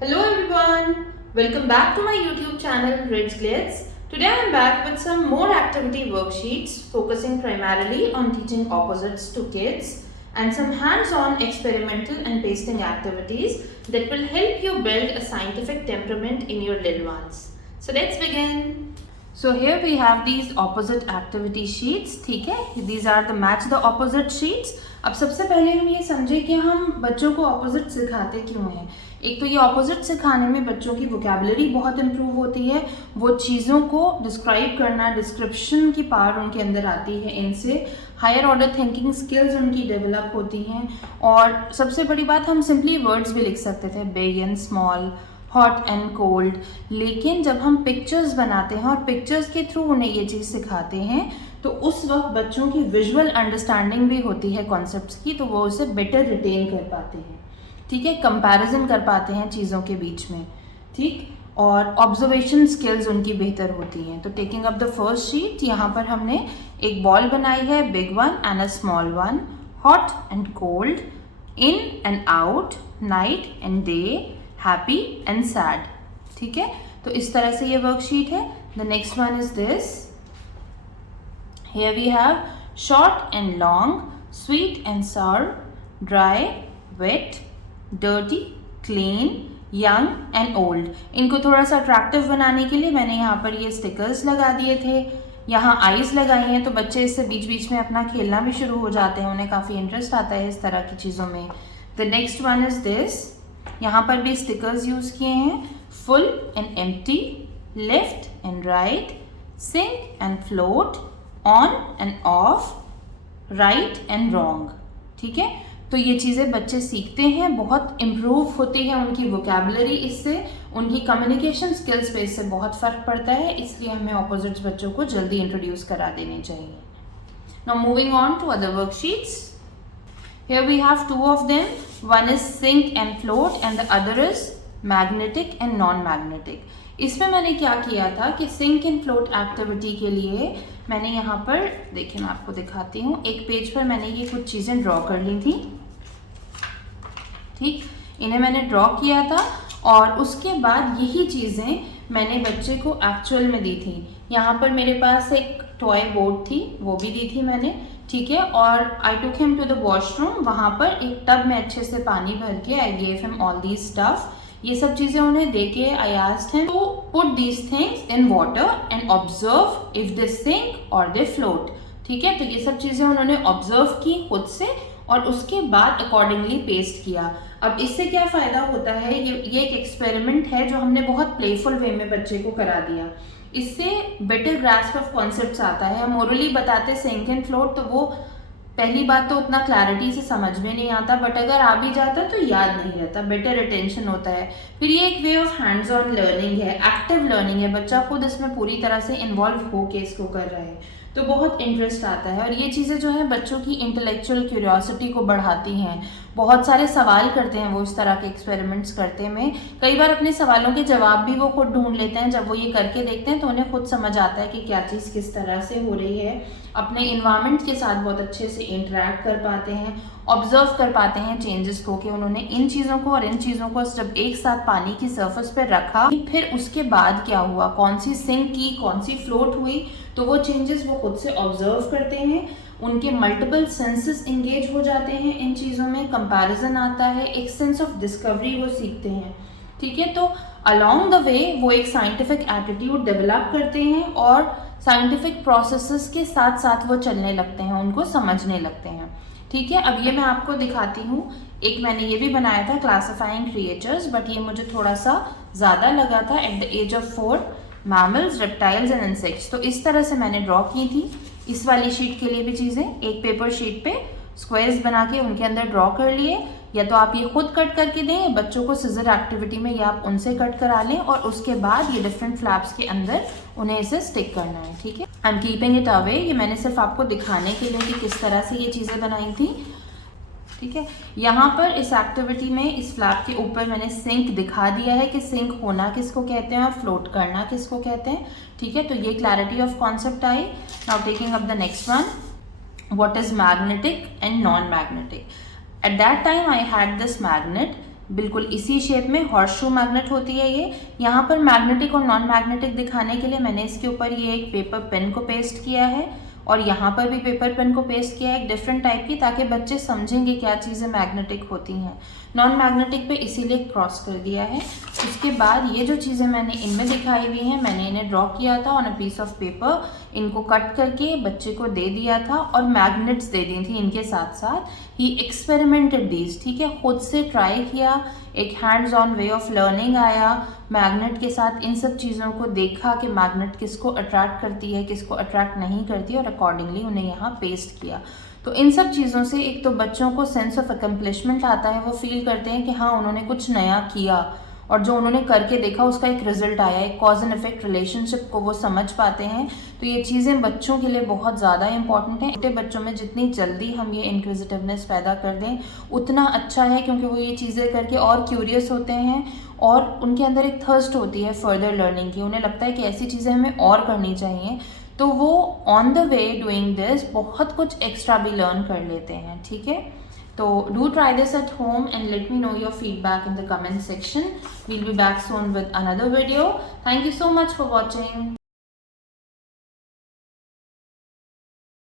Hello everyone, welcome back to my YouTube channel Rich Glitz. Today I am back with some more activity worksheets focusing primarily on teaching opposites to kids and some hands-on experimental and pasting activities that will help you build a scientific temperament in your little ones. So let's begin. So here we have these opposite activity sheets, ठीक है? These are the match the opposite sheets. अब सबसे पहले हम ये समझे कि हम बच्चों को opposite सिखाते क्यों हैं. एक तो ये ऑपोजिट सिखाने में बच्चों की वोकेबलरी बहुत इम्प्रूव होती है, वो चीज़ों को डिस्क्राइब करना, डिस्क्रिप्शन की पावर उनके अंदर आती है, इनसे हायर ऑर्डर थिंकिंग स्किल्स उनकी डेवलप होती हैं. और सबसे बड़ी बात, हम सिंपली वर्ड्स भी लिख सकते थे, big and small, hot and cold, लेकिन जब हम पिक्चर्स बनाते हैं और पिक्चर्स के थ्रू उन्हें ये चीज़ सिखाते हैं तो उस वक्त बच्चों की विजुअल अंडरस्टैंडिंग भी होती है कॉन्सेप्ट्स की, तो वो उसे बेटर रिटेन कर पाते हैं. ठीक है, कंपैरिजन कर पाते हैं चीज़ों के बीच में. ठीक, और ऑब्जर्वेशन स्किल्स उनकी बेहतर होती हैं. तो taking up the first sheet, यहाँ पर हमने एक बॉल बनाई है, big one and a small one, hot and cold, in and out, night and day, happy and sad. ठीक है, तो इस तरह से ये वर्कशीट है. The next one is this. Here we have short and long, sweet and sour, dry, wet, dirty, clean, young and old. इनको थोड़ा सा अट्रैक्टिव बनाने के लिए मैंने यहाँ पर ये स्टिकर्स लगा दिए थे, यहाँ आईज लगाई हैं, तो बच्चे इससे बीच बीच में अपना खेलना भी शुरू हो जाते हैं, उन्हें काफ़ी इंटरेस्ट आता है इस तरह की चीज़ों में. The next one is this. यहाँ पर भी स्टिकर्स यूज़ किए हैं, full and empty, left and right, sink and float, on and off, right and wrong. ठीक है, तो ये चीज़ें बच्चे सीखते हैं, बहुत इम्प्रूव होती है उनकी वोकेबलरी, इससे उनकी कम्युनिकेशन स्किल्स पे इससे बहुत फ़र्क पड़ता है, इसलिए हमें ऑपोजिट्स बच्चों को जल्दी इंट्रोड्यूस करा देने चाहिए. Now moving on to other worksheets. Here we have two of them. One is sink and float and the other is magnetic and non magnetic. इसमें मैंने क्या किया था कि सिंक एंड फ्लोट एक्टिविटी के लिए मैंने यहाँ पर, देखिए मैं आपको दिखाती हूँ, एक पेज पर मैंने ये कुछ चीज़ें ड्रॉ कर ली थी. ठीक, इन्हें मैंने ड्रॉ किया था और उसके बाद यही चीज़ें मैंने बच्चे को एक्चुअल में दी थी. यहाँ पर मेरे पास एक टॉय बोर्ड थी, वो भी दी थी मैंने. ठीक है, और I took him to the washroom. वहाँ पर एक टब में अच्छे से पानी भर के I gave him all these stuff. ये सब चीज़ें उन्हें दे के I asked him to put these things in water and observe if they sink और दे फ्लोट. ठीक है, तो ये सब चीज़ें उन्होंने ऑब्जर्व की खुद से और उसके बाद अकॉर्डिंगली पेस्ट किया. अब इससे क्या फ़ायदा होता है, ये एक एक्सपेरिमेंट है जो हमने बहुत प्लेफुल वे में बच्चे को करा दिया. इससे बेटर ग्रास्प ऑफ कॉन्सेप्ट्स आता है. हम ओरली बताते सिंक एंड फ्लोट, तो वो पहली बात तो उतना क्लैरिटी से समझ में नहीं आता, बट अगर आ भी जाता तो याद नहीं रहता, बेटर रिटेंशन होता है. फिर ये एक way of hands on learning है, एक्टिव लर्निंग है, बच्चा खुद इसमें पूरी तरह से इन्वॉल्व होके इसको कर रहा है, तो बहुत इंटरेस्ट आता है. और ये चीज़ें जो है बच्चों की इंटेलेक्चुअल क्यूरियोसिटी को बढ़ाती हैं. बहुत सारे सवाल करते हैं वो इस तरह के एक्सपेरिमेंट्स करते में. कई बार अपने सवालों के जवाब भी वो खुद ढूंढ लेते हैं. जब वो ये करके देखते हैं तो उन्हें खुद समझ आता है कि क्या चीज़ किस तरह से हो रही है. अपने इन्वायरमेंट के साथ बहुत अच्छे से इंटरेक्ट कर पाते हैं, ऑब्जर्व कर पाते हैं चेंजेस को, कि उन्होंने इन चीज़ों को और इन चीज़ों को जब एक साथ पानी की सरफेस पर रखा, फिर उसके बाद क्या हुआ, कौन सी सिंक की, कौन सी फ्लोट हुई, तो वो चेंजेस वो खुद से ऑब्जर्व करते हैं. उनके मल्टीपल सेंसेस इंगेज हो जाते हैं इन चीज़ों में, कंपैरिजन आता है, एक सेंस ऑफ डिस्कवरी वो सीखते हैं. ठीक है, तो अलोंग द वे वो एक साइंटिफिक एटीट्यूड डेवलप करते हैं और साइंटिफिक प्रोसेसेस के साथ साथ वो चलने लगते हैं, उनको समझने लगते हैं. ठीक है, अब ये मैं आपको दिखाती हूँ. एक मैंने ये भी बनाया था क्लासिफाइंग क्रिएचर्स, बट ये मुझे थोड़ा सा ज़्यादा लगा था. At the age of 4 mammals, reptiles and insects. तो इस तरह से मैंने ड्रॉ की थी. इस वाली शीट के लिए भी चीज़ें एक पेपर शीट पे स्क्वायर्स बना के उनके अंदर ड्रॉ कर लिए, या तो आप ये खुद कट करके दें या बच्चों को सिजर एक्टिविटी में या आप उनसे कट करा लें, और उसके बाद ये डिफरेंट फ्लैप्स के अंदर उन्हें इसे स्टिक करना है. ठीक है, I am keeping it away. ये मैंने सिर्फ आपको दिखाने के लिए कि किस तरह से ये चीज़ें बनाई थी. ठीक है, यहाँ पर इस एक्टिविटी में इस फ्लैप के ऊपर मैंने सिंक दिखा दिया है कि सिंक होना किसको कहते हैं और फ्लोट करना किसको कहते हैं. ठीक है, तो ये clarity of concept I. Now taking up the next one, what is magnetic and non magnetic. At that time I had this magnet बिल्कुल इसी शेप में हॉर्सशू मैग्नेट होती है ये। यहाँ पर मैग्नेटिक और नॉन मैग्नेटिक दिखाने के लिए मैंने इसके ऊपर ये एक पेपर पेन को पेस्ट किया है और यहाँ पर भी पेपर पेन को पेस्ट किया है एक डिफरेंट टाइप की, ताकि बच्चे समझेंगे क्या चीज़ें मैग्नेटिक होती हैं। नॉन मैग्नेटिक पे इसीलिए क्रॉस कर दिया है। उसके बाद ये जो चीज़ें मैंने इनमें दिखाई हुई हैं, मैंने इन्हें ड्रॉ किया था on a piece of paper, इनको कट करके बच्चे को दे दिया था और मैग्नेट्स दे दी थी इनके साथ साथ। ही एक्सपेरिमेंटेड दीज, ठीक है, खुद से ट्राई किया, एक hands on way of learning आया, मैग्नेट के साथ इन सब चीज़ों को देखा कि मैग्नेट किसको अट्रैक्ट करती है, किसको अट्रैक्ट नहीं करती है, और अकॉर्डिंगली उन्हें यहाँ पेस्ट किया। तो इन सब चीज़ों से एक तो बच्चों को सेंस ऑफ अकम्पलिशमेंट आता है, वो फील करते हैं कि हाँ उन्होंने कुछ नया किया और जो उन्होंने करके देखा उसका एक रिजल्ट आया, एक कॉज एंड इफेक्ट रिलेशनशिप को वो समझ पाते हैं। तो ये चीज़ें बच्चों के लिए बहुत ज़्यादा इंपॉर्टेंट है। छोटे बच्चों में जितनी जल्दी हम ये इंक्विजिटिवनेस पैदा कर दें उतना अच्छा है, क्योंकि वो ये चीज़ें करके और क्यूरियस होते हैं और उनके अंदर एक थर्स्ट होती है फर्दर लर्निंग की। उन्हें लगता है कि ऐसी चीज़ें हमें और करनी चाहिए, तो वो on the way doing this बहुत कुछ एक्स्ट्रा भी लर्न कर लेते हैं, ठीक है। So do try this at home and let me know your feedback in the comment section. We'll be back soon with another video. Thank you so much for watching.